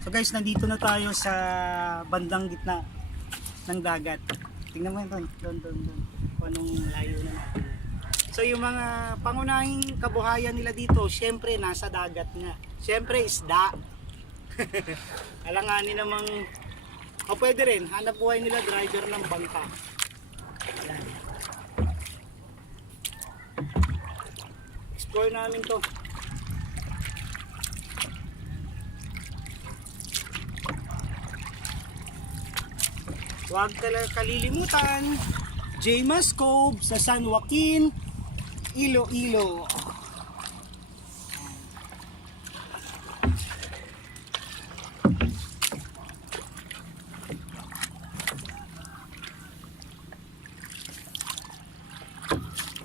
So guys, nandito na tayo sa bandang gitna ng dagat. Tingnan mo doon, doon, doon, doon. Anong layo na natin. So yung mga pangunahing kabuhayan nila dito, syempre nasa dagat nga. Syempre isda. Alanganin namang, o pwede rin, hanap buhay nila driver ng bangka. Ayan. Explore namin to. Huwag kalilimutan, Jamas Cove sa San Joaquin, Iloilo.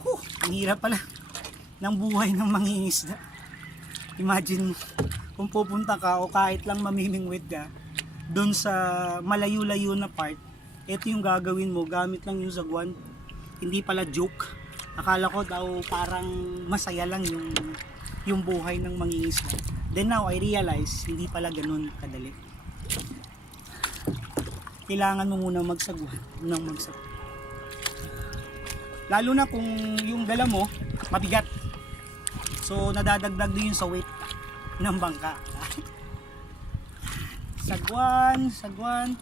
Huh, ang hirap pala ng buhay ng mangingisda. Imagine kung pupunta ka o kahit lang mamimingwit ka doon sa malayo-layo na part, ito yung gagawin mo gamit lang yung zagwan. Hindi pala joke. Akala ko daw parang masaya lang yung yung buhay ng mangingisda. Then now I realize hindi pala ganun kadali. Kailangan mo muna magsagwan ng magsagwan. Lalo na kung yung dala mo mabigat. So nadadagdag din yun sa weight ng bangka. sagwan, sagwan.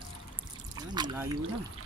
Layo na.